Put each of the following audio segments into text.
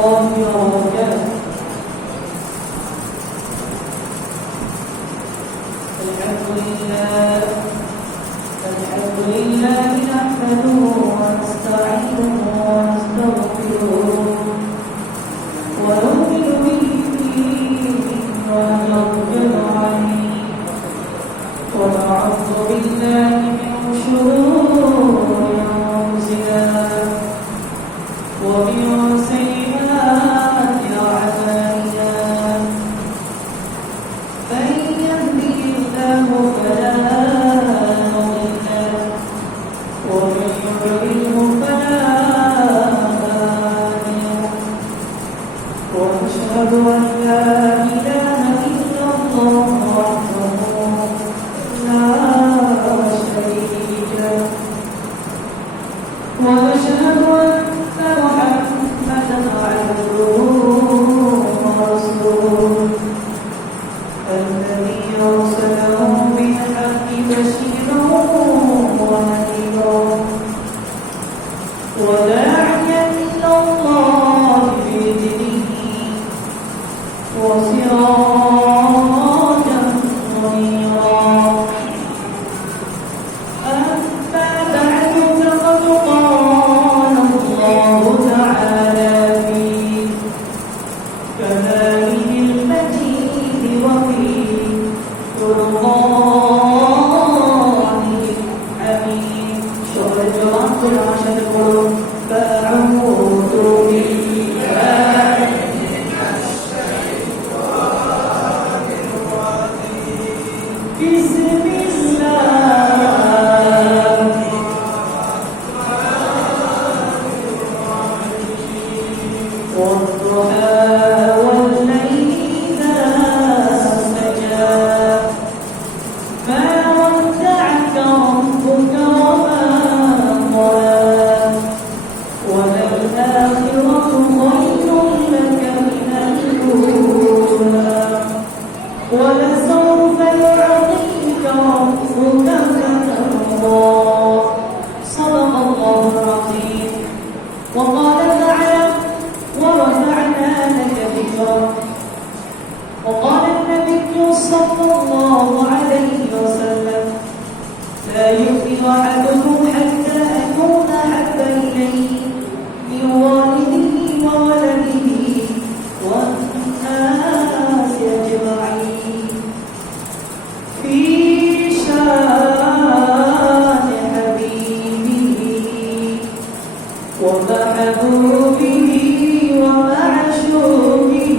وبركاته. الحمد لله نحمده ونستعينه ونستغفره ونؤمن به ونتوكل عليه ونعوذ بالله من شرور أنفسنا ومن سيئات أعمالنا من يهده الله فلا مضل له ومن يضلله فلا هادي له ونشهد أن لا إله إلا الله وحده لا شريك له ونشهد أن محمدا عبده ورسوله الذي أرسله بالحق بشيرا ونذيرا وداعيا إلى الله بإذنه وسراجا منيرا. أما بعد فقد قال الله تعالى في كلامه المجيد وفي قرآنه الحميد شهر الجمعة العشر القرون فأعوذ بالله بسم الله والضحى والليل إذا سجى ما ودعك ربك وما قلى وللآخرة خير لك من الأولى ولسوف يعطيك ربك فترضى. صدق الله العظيم. وقال تعالى ورفعنا لك ذكرك. وقال النبي صلى الله عليه وسلم لا يؤمن أحدكم حتى أكون أحب إليه من والده وولده والناس أجمعين. في شان حبيبه ومحبوبه ومعشوقه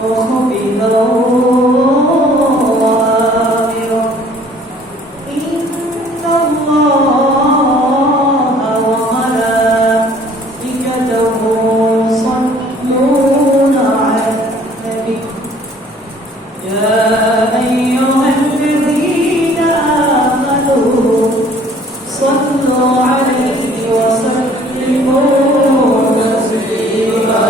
وخبره وآمره. إن الله وملائكته يصلون على النبي يا أيها الذين آمنوا صلوا عليه وسلموا تسليما.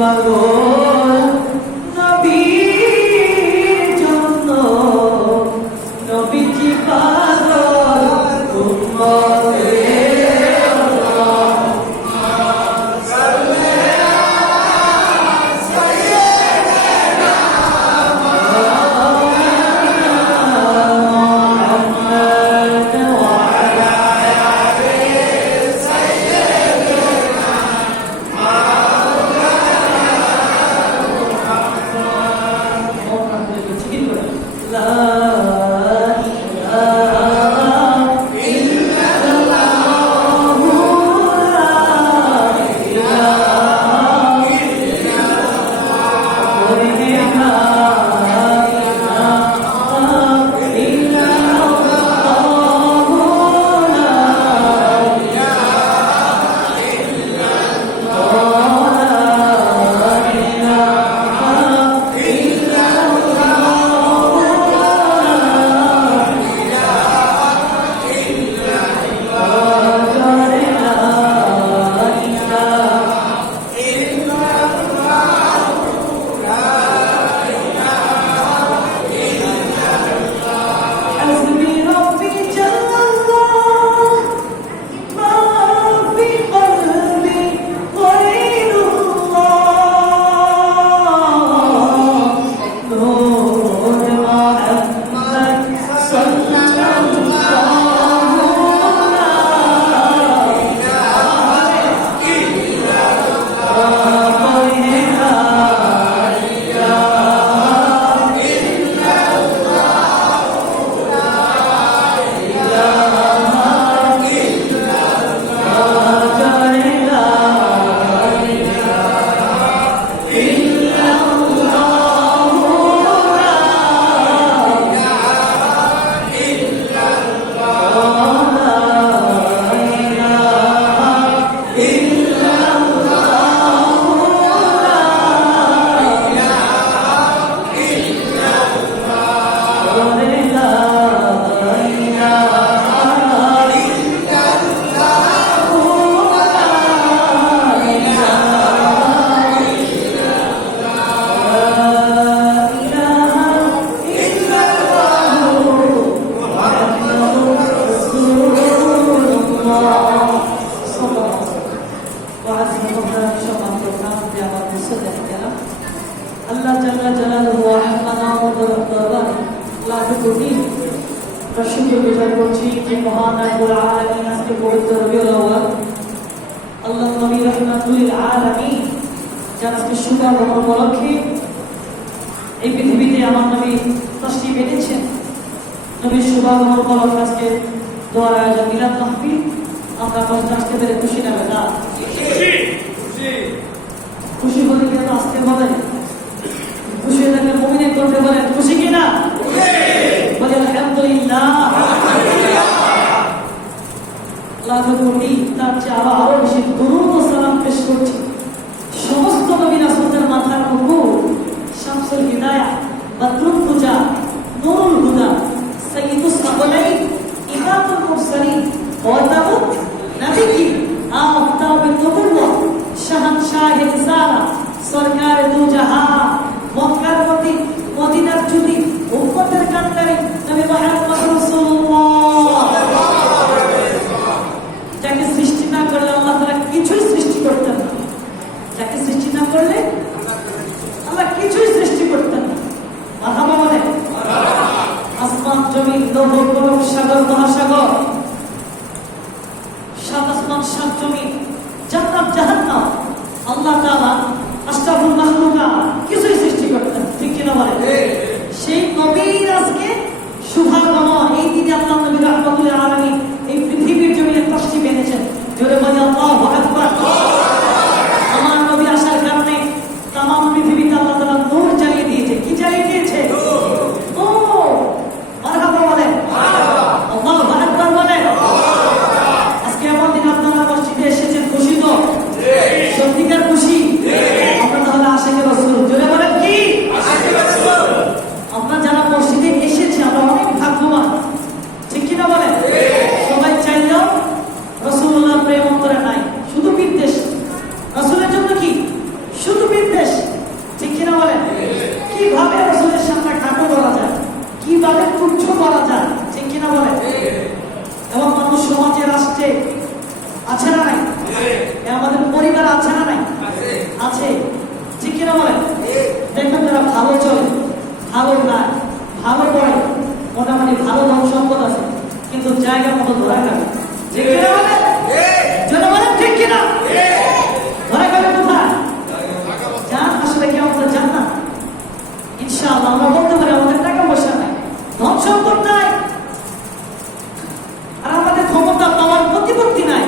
পাগল নবীর জন্য, নবীজি পাগল উম্মতে আল্লাহ জাল্লা জালালুহু ওয়া হামদানা লাখো কোটি শুকর গুজার করছি যে মহান রব্বুল আলামিন আজকে পবিত্র রবিউল আউয়াল আল্লাহ নবী রাহমাতুল আলামিন যার আজকে শুভ উপলক্ষে এই পৃথিবীতে আমার নবী তাশরীফ এনেছেন। নবীর শুভ উপলক্ষে আজকে দোয়ার আয়োজন মিলাদ মাহফিল। আমরা বলতে আসতে পেরে খুশি না বেটা? খুশি বলে কেন আসতে বলে? খুশি থাকলে মুমিনের করতে বলেন খুশি কিনা? বলে আলহামদুলিল্লাহ। লাখো কোটি তার চেয়ে আরো বেশি দরুদ ও সালাম পেশ করছি সমস্ত নবী রাসূলের মাথার উপর শামসুল হিদায়াহ, বদরুল হুদা, নূরুল হুদা, সাইয়্যিদুস সাকলাইন, ইমামুল মুরসালিন, খাতামুন নবিয়্যিন, আফতাবুন নবুওয়াহ, শাহনশাহে রিসালা, সরকারে দু জাহান, মক্কার মতি, মদিনার জুতি, উম্মতের কান্ডারি নবী মুহাম্মদ রাসূলুল্লাহ। যাকে সৃষ্টি না করলে আল্লাহ তাআলা কিছুই সৃষ্টি করতেন না। যাকে সৃষ্টি না করলে আল্লাহ কিছুই সৃষ্টি করতেন না। মারহাবা বলে। আসমান জমিন লৌহ কলম সাগর মহাসাগর আসছে, আছে না নাই? আমাদের পরিবার আছে না নাই? আছে, ঠিক কিনা বলেন? দেখবেন যারা ভালো চলে, ভালো খায়, ভালো পড়ে, মোটামুটি ভালো ধন সম্পদ আছে, কিন্তু জায়গা মতো ধরা খাবে, ঠিক কিনা বলেন? যেন বলেন ঠিক কিনা? ধরা খাবে কোথায়? জান আসলে কি আমাদের জান না? ইনশাআল্লাহ আমরা বলতে পারি আমাদের টাকা পয়সা নাই, ধন সম্পদ নাই, আর আমাদের ক্ষমতা পাওয়ার প্রতিপত্তি নাই,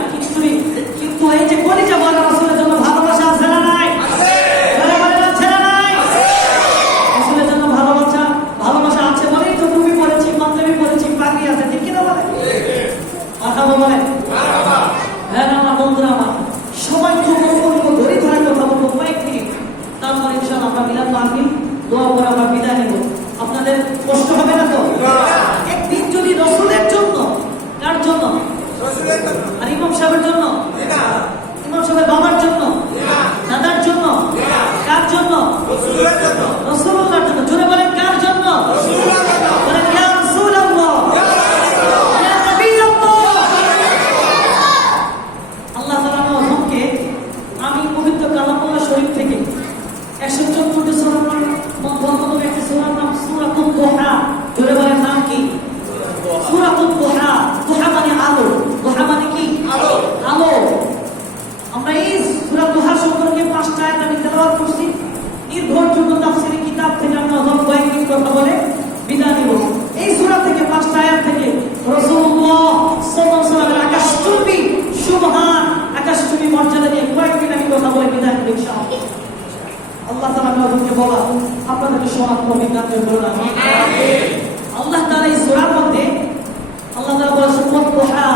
কিন্তু এই যে কলিজা বলা রাসূলের জন্য ভালোবাসা আছে না নাই? আছে না নাই? রাসূলের জন্য ভালোবাসা আছে বলেই তো তুমি পড়েছি, পাঞ্জাবি পড়েছি, পাগড়ি আছে, ঠিক কিনা বলে? কথা বলে হ্যাঁ আমার বন্ধুরা, আমার সবাই খুব অল্প ধরে ধরে কথা বলবো কয়েক মিনিট, তারপর ইনশাআল্লাহ আমরা মিলাদ মাহফিল দোয়া করে আমরা বিদায় নেব। আপনাদের কষ্ট হবে না তো? একদিন যদি রাসূলের জন্য, কার জন্য? আর ইমাম সাহেবের জন্য, ইমাম সাহেবের বাবার জন্য, দাদার জন্য, কার জন্য? রাসূলুল্লাহর জন্য। জোরে বলেন কার জন্য? বলেন ইয়া রাসূলুল্লাহ, ইয়া নবীল্লাহ। আল্লাহ তাআলা আমাকে আমি পবিত্র কালামুল্লাহ শরীফ থেকে 114টি সূরার নাম, মধ্যম একটি সূরার নাম সূরাতুদ দুহা। জোরে বলেন নাম কি? সূরাতুদ দুহা। দুহা মানে আলো, দুহা মানে কি? আলো, আলো। আমরা এই সূরা দুহা সম্পর্কে 5টা আয়াত আমি তেলাওয়াত করছি। নির্ভরযোগ্য তাফসীরি কিতাব থেকে আমরা কয়েক মিনিট কথা বলে বিদায় নিব। এই সূরা থেকে 5টা আয়াত থেকে রাসূলুল্লাহ সাল্লাল্লাহু আলাইহি ওয়াসাল্লামের আকাশচুম্বী সুবহান, আকাশচুম্বী মর্যাদা নিয়ে কয়েক মিনিট আমি কথা বলে বিদায় নিব ইনশাআল্লাহ। আল্লাহ তাআলা আমাদেরকে বলা, আপনাদেরকে শোনার তৌফিক দান করুন, আমিন। আল্লাহ তাআলা এই সূরার মধ্যে আল্লাহ তাআলা বলেছেন ওয়াদুহা।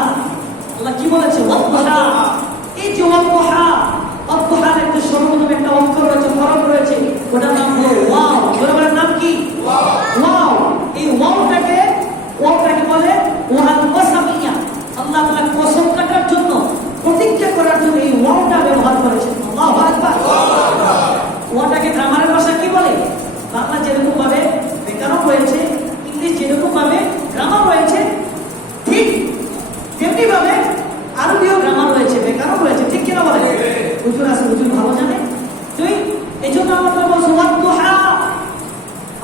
আল্লাহ কি বলেছে? ওয়াদুহা। এই যে ওয়াদুহা, ওয়াদুহার একটা সর্বপ্রথম একটা অক্ষর রয়েছে, হরফ রয়েছে, ওটার নাম হলো ওয়াও। বরাবরের নাম কি? ওয়াও। এই ওয়াওটাকে বলে ওয়াল ওয়াসামিয়া। আল্লাহ তাআলা কসম কাটার জন্য, প্রতিজ্ঞা করার জন্য এই ওয়াওটা ব্যবহার করেছেন। আল্লাহু আকবার। ওয়াটাকে গ্রামারের ভাষা কি বলে? বাংলা যেরকম ভাবে ব্যাকরণ রয়েছে, ইংলিশ যেরকম ভাবে গ্রামার রয়েছে, ঠিক তেমনি ভাবে আরবীয় গ্রামার রয়েছে, ব্যাকরণ রয়েছে, ঠিক কিনা বলে? হুজুর আছে, হুজুর ভালো জানে। তুই এই জন্য আমরা বলছি ওয়াদুহা।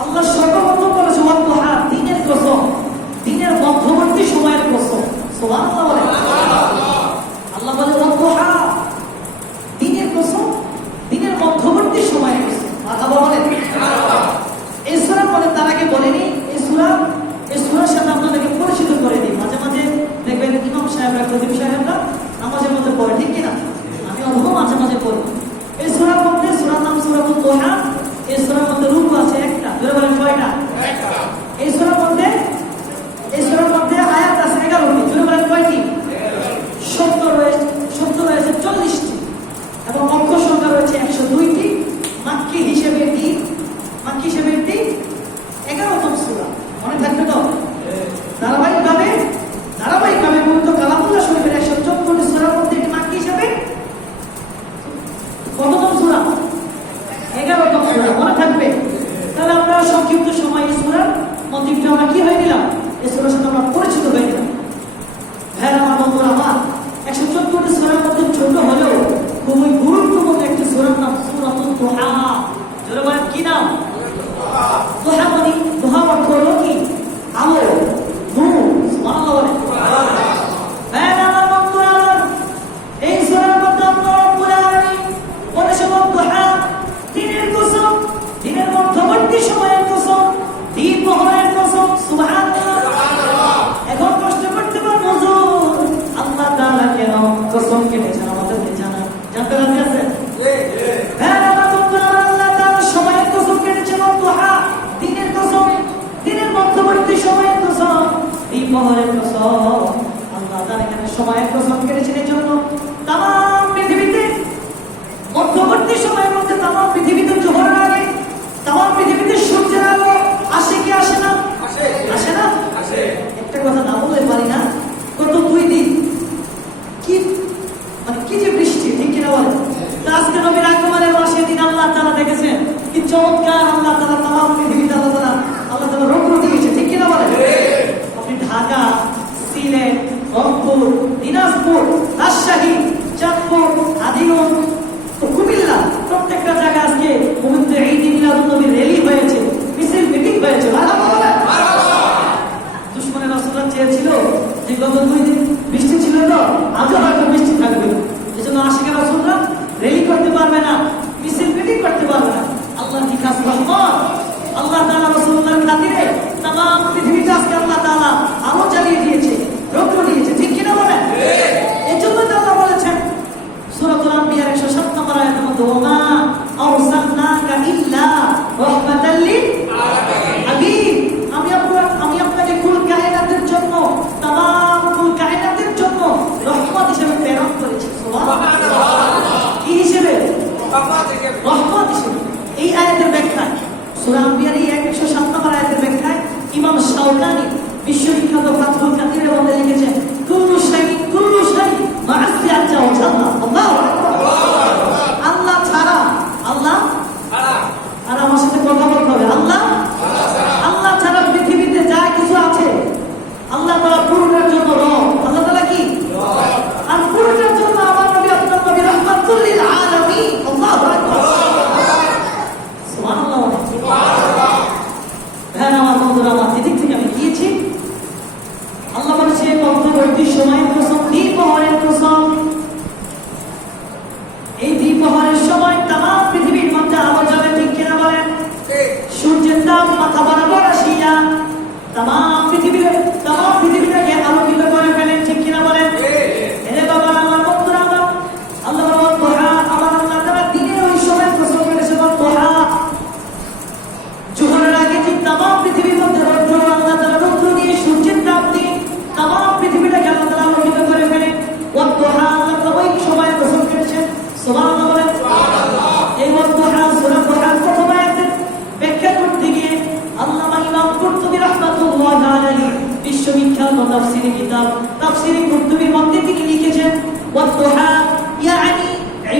আল্লাহ সর্বপ্রথম বলেছে ওয়াদুহা, দিনের কসম, দিনের মধ্যবর্তী সময়ের কসম। সুবহানাল্লাহ বলে। আল্লাহ বলে ওয়াদুহা, দিনের কসম, দিনের মধ্যবর্তী সময়ের কসম। কথা বলেন। এই সূরা বলে তার আগে বলেনি, এই সূরার সাথে আপনাদেরকে পরিচিত করে দিই। মাঝে মাঝে দেখবেন ইমাম সাহেবরা, খতিব সাহেবরা নামাজের মধ্যে পড়ে, ঠিক কিনা? আমি অল্প মাঝে মাঝে পড়ি। এই সূরার মধ্যে, সূরার নাম সূরাতুদ দুহা। এই সূরার মধ্যে রুকু আছে একটা। জোরে বলেন কয়টা? এই সূরার মধ্যে আয়াত আছে 11টি। জোরে বলেন কয়টি? শব্দ রয়েছে 40টি এবং অক্ষর সংখ্যা রয়েছে 102টি। মাক্কি হিসেবে এটি 11তম সূরা। মনে থাকবে তো? ধারাবাহিকভাবে পবিত্র কালামুল্লাহ শরীফের 114টি সূরার মধ্যে এটি মাক্কি হিসেবে কততম সূরা? 11তম সূরা। মনে থাকবে? তাহলে আমরা সংক্ষিপ্ত সময় এই সূরার মধ্যে আমরা কি হয়ে গেলাম? এই সূরার সাথে আমরা পরিচিত হয়ে গেলাম। হ্যাঁ আমার বন্ধুরা, আমার 114টি সূরার মধ্যে ছোট হলেও খুবই গুরুত্বপূর্ণ একটি সূরার নাম সূরাতুদ দুহা। জোরে বলেন কি নাম? দুহা মানে, দুহার অর্থ হলো কি? আলো, নূর। সুবহানাল্লাহ বলেন। হ্যাঁ আমার বন্ধুরা, এই সূরার মধ্যে আল্লাহ রাব্বুল আলামিন বলেছেন দুহা, দিনের কসম, দিনের মধ্যবর্তী সময়ের কসম, দিন প্রহরের কসম। সুবহানাল্লাহ। এখন প্রশ্ন করতে পারবো, হুজুর আল্লাহ তাআলা কেন কসম কেটেছেন? আমাদেরকে জানতে রাজি আছেন? হ্যাঁ আমার বন্ধুরা, আল্লাহ তাআলা সময়ের কসম কেটেছেন। দুহা, দিনের কসম, দিনের মধ্যবর্তী সময়ের কসম, দিন প্রহরের কসম। আল্লাহ তাআলা এখানে সময়ের কসম কেটেছেন এই জন্য তাম পৃথিবীতে মধ্যবর্তী সময়ের মধ্যে, তাম পৃথিবীতে জোহরের আগে, তাম পৃথিবীতে সূর্যের আলো আসে কি আসে না? আসে না? একটা কথা না বললে পারি না, গত 2 দিন কি যে বৃষ্টি, ঠিক কিনা বলেন? আজকে নবীর আগমনের মাসে দিন আল্লাহ তাআলা দেখেছেন কি চমৎকার। আল্লাহ তাআলা তাম পৃথিবীতে আল্লাহ তাআলা রৌদ্র দিয়েছে, ঠিক কিনা বলেন? আপনি ঢাকা, সিলেট, রংপুর, দিনাজপুর, রাজশাহী, চাঁদপুর, আদিগঞ্জ, কুমিল্লা, প্রত্যেকটা জায়গায় আজকে পবিত্র ঈদ মিলাদুন্নবীর র্যালি হয়েছে, মিছিল মিটিং হয়েছে। দুশমনের রাসূলুল্লাহ চেয়েছিল যে গত 2 দিন বৃষ্টি ছিল তো, আজও হয়তো বৃষ্টি থাকবে, এজন্য আশিকের রাসূলুল্লাহ র্যালি করতে পারবে না, মিছিল মিটিং করতে পারবে না। আল্লাহ কি খাস রহমত, আল্লাহ তাআলা রাসূলুল্লাহর খাতিরে तमाम পৃথিবীতে আজকে আল্লাহ তাআলা আলো জ্বালিয়ে দিয়েছে, রৌদ্র দিয়েছে, ঠিক কিনা বলেন? এই জন্য তো আল্লাহ বলেছেন সূরাতুল আম্বিয়ার 107 নম্বর আয়াতের মধ্যে, ওমা আরসালনাকা ইল্লা রাহমাতাল লিল আলামিন, আমি আপনাকে কুল কায়নাতের জন্য, तमाम কুল কায়নাতের জন্য রহমত হিসেবে প্রেরণ করেছি। সুবহানাল্লাহ। কি হিসেবে? রহমত হিসেবে। এই আয়াতের ব্যাখ্যা সূরা আম্বিয়ার এই 107 নম্বর আয়াতের ব্যাখ্যায় ইমাম শাওকানি বিশ্ববিখ্যাত ফাতহুল কাদিরের মধ্যে লিখেছেন, কুল্লু শাই মা'সিয়াতা ওয়া জান্নাহ। আল্লাহু আকবার। আল্লাহ ছাড়া, আল্লাহ ছাড়া, আর আমার সাথে কথা বলতে হবে, আল্লাহ ছাড়া পৃথিবীতে যা কিছু আছে, আল্লাহ তাআলা পুরোটার জন্য রব, আল্লাহ তাআলা কি রব, আর পুরোটার জন্য আমার নবী আপনার নবী রাহমাতুল লিল আলামিন। আল্লাহু আকবার। সুবহানাল্লাহ। হ্যাঁ আমার বন্ধুরা, আমার দিক থেকে আমি গিয়েছি, আল্লাহ বলেছে মধ্যবর্তী সময় কসম, দ্বিপ্রহরের কসম, এই দ্বিপ্রহরের সময় তামাম পৃথিবীর মধ্যে আলো জ্বলে, ঠিক কিনা বলেন? সূর্যের তাপ মাথা বরাবর আসিয়া তামাম পৃথিবীটাকে আলোকিত করে ফেলে, ঠিক কিনা বলেন? এরে বাবা আমার বন্ধুরা, আমার আল্লাহ আমার আল্লাহ তাআলা দিনের ওই সময় কসম করেছে, জোহরের আগে যে তামাম পৃথিবীর মধ্যে রৌদ্র, আল্লাহ তাআলা রৌদ্র দিয়ে, সূর্যের তাপ দিয়ে তামাম পৃথিবীটাকে আল্লাহ তাআলা আলোকিত করে ফেলে। ওয়াদুহা, আল্লাহ ওই সময় কসম করেছেন। সুবহানাল্লাহ বলেন। এই ওয়াদুহা সূরা দুহার প্রথম আয়াতের ব্যাখ্যা করতে গিয়ে আল্লামা ইমাম কুরতুবী রাহমাতুল্লাহি আলাইহি বিশ্ববিখ্যাত তাফসীরি কিতাব তাফসীরি কুরতুবীর মধ্যে তিনি লিখেছেন, ওয়াদুহা ইয়ানি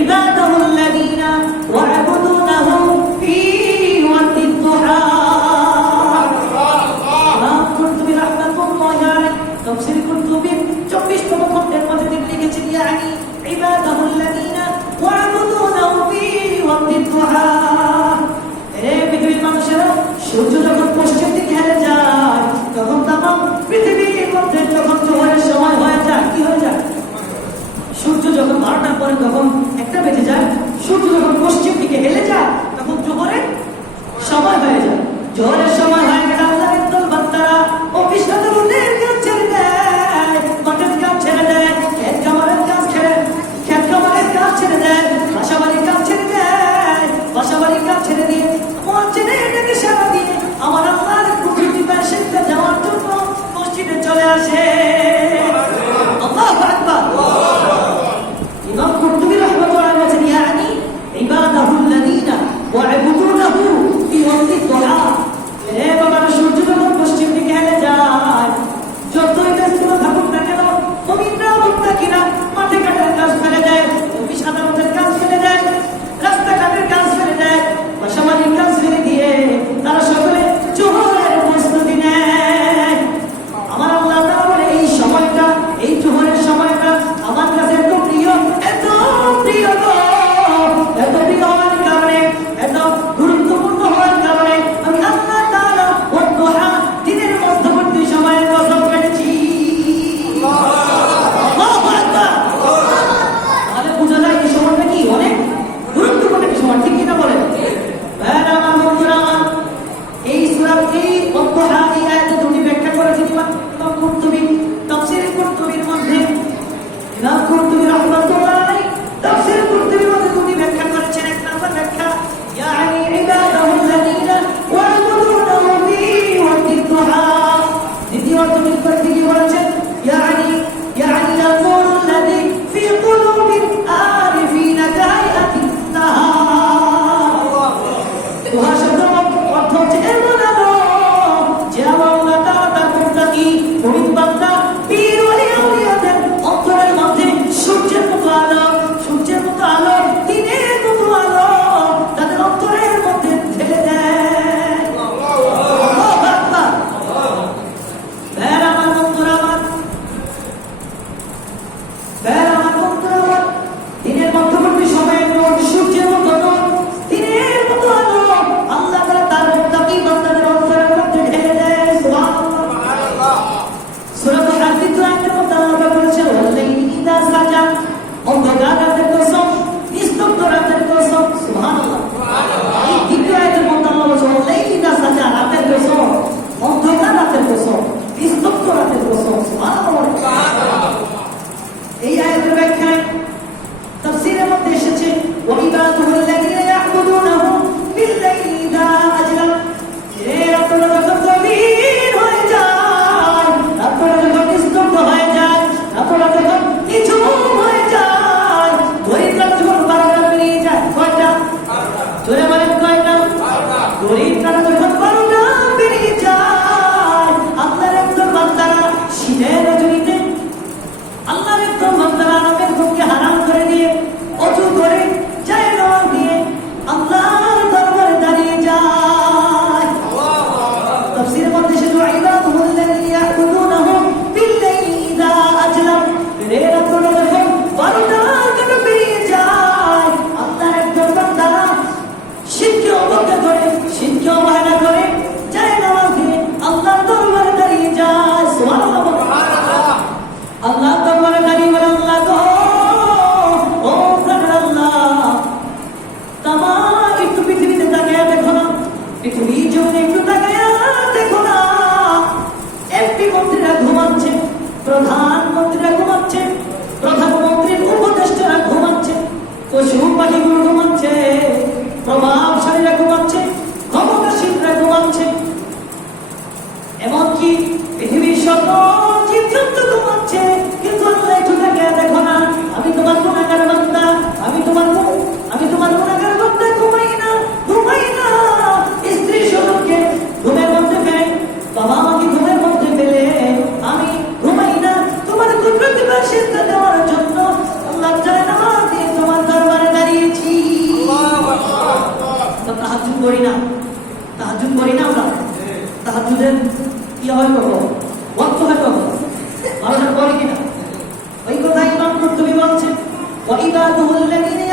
ইবাদাহুল্লাযীনা ওয়া'বুদুনাহু ফি তাফসীর কুরতুবীর 24তম খণ্ডের মধ্যে তিনি লিখেছেন, ইয়ানি ইবাদাহুল্লাযীনা ওয়া'বুদুনাহু ফি ওয়াক্তিদ দুহা। হে পৃথিবীর মানুষেরা, সূর্য যখন পশ্চিম দিকে হেলে যায়, তখন তামাম পৃথিবীর মধ্যে যখন জোহরের সময় হয়ে যায়, কি হয়ে যায়? সূর্য যখন 12টার পরে তখন 1টা বেজে যায়, সূর্য যখন পশ্চিম দিকে হেলে যায়, তখন জোহরের সময় হয়ে যায়। জোহরের সময় হয়ে গেলে আল্লাহর একদল বান্দারা অফিস কাজের কাজ ছেড়ে দেয়, মাঠের কাজ ছেড়ে দেয়, ক্ষেত খামারের কাজ ছেড়ে দেয়, বাসাবাড়ির কাজ ছেড়ে দেয়, বাসাবাড়ির কাজ ছেড়ে দিয়ে মুয়াজ্জিনের ডাকে সাড়া দিয়ে আমার আল্লাহর কুরবানিতে সেজদা দেওয়ার জন্য মসজিদে চলে আসে। আল্লাহু আকবার। ইমাম কুরতুবী রাহমাতুল্লাহ আলাইহি বলেছেন, ইয়ানি ইবাদাহুল্লাযীনা ওয়া'বুদুনাহু ফি ওয়াক্তিদ দুহা। হে বাবা, সূর্য যখন পশ্চিম দিকে হেলে যায়, যতই ব্যস্ত থাকুক না কেন, মুমিনরা মুত্তাকিরা মাঠে ঘাটের কাজ ফেলে দেয়, অফিস আদালতের কাজ ফেলে দেয়, রাস্তাঘাটের কাজ ফেলে দেয়, বাসাবাড়ির কাজ ফেলে দিয়ে তারা সকলে জোহরের প্রস্তুতি নেয়। আমার আল্লাহ তাআলা বলে, এই সময়টা, এই জোহরের সময়টা আমার কাছে এত প্রিয়, এত প্রিয় গো, এত প্রিয় হওয়ার কারণে, এত গুরুত্বপূর্ণ হওয়ার কারণে আমি আল্লাহ তাআলা ওয়াদুহা দিনের মধ্যবর্তী সময়ের কসম করেছি। আল্লাহু আকবার। তাহলে বোঝা যায় এই সময়টা কি অনেক গুরুত্বপূর্ণ একটা সময়, ঠিক কিনা বলেন? আমার বন্ধুরা, এই সূরা এই ওয়াদুহা এই আয়াতে দুটি ব্যাখ্যা করেছেন ইমাম কুরতুবী তাফসীর কুরতুবীর মধ্যে। ইমাম কুরতুবী রাহমাতুল্লাহ আলাইহি তাফসীর কুরতুবীর মধ্যে দুটি ব্যাখ্যা করেছেন। এক নম্বর ব্যাখ্যা, ইয়ানি ইবাদাহুল্লাযীনা ওয়া'বুদুনাহু ফি ওয়াক্তিদ দুহা। দ্বিতীয় অর্থ করতে গিয়ে বলেছেন, ইয়ানি আল-নূরুল্লাযী ফি কুলুবিল আরিফিনা কাহাইয়াতিন নাহার। দুহা শব্দের অর্থ হচ্ছে এমন আলো যে আল্লাহ তাআলা তার মুত্তাকি মুমিন বান্দা পীর ওলি আউলিয়াদের অন্তরের মধ্যে প্রভাবশালীরা ঘুমাচ্ছে, ক্ষমতাশীলরা ঘুমাচ্ছে, এমনকি পৃথিবীর সকল জীবজন্তু ঘুমাচ্ছে, কিন্তু আল্লাহ একটু তাকিয়ে দেখো না, আমি তোমার গুনাহগার বান্দা, আমি তোমার গুনাহগার বান্দা ঘুমাই না। স্ত্রী স্বরূপকে ঘুমের মধ্যে ফেলে, বাবা আমাকে ঘুমের মধ্যে ফেলে, আমি ঘুমাই না। তোমার কুদরতি বাসিন্দা দেওয়ার জন্য আল্লাহ জানামা দিয়ে তোমার দরবারে দাঁড়িয়েছি। তাহাজ্জুদ করি না আমরা। তাহাজ্জুদের কি হয় করবো, ওয়াক্ত হয় করবো, ভালোটা করি কিনা, ওই কথা ইমাম কুরতুবী বলছেন, ওয়া ইবাদুহুল্লাযীনা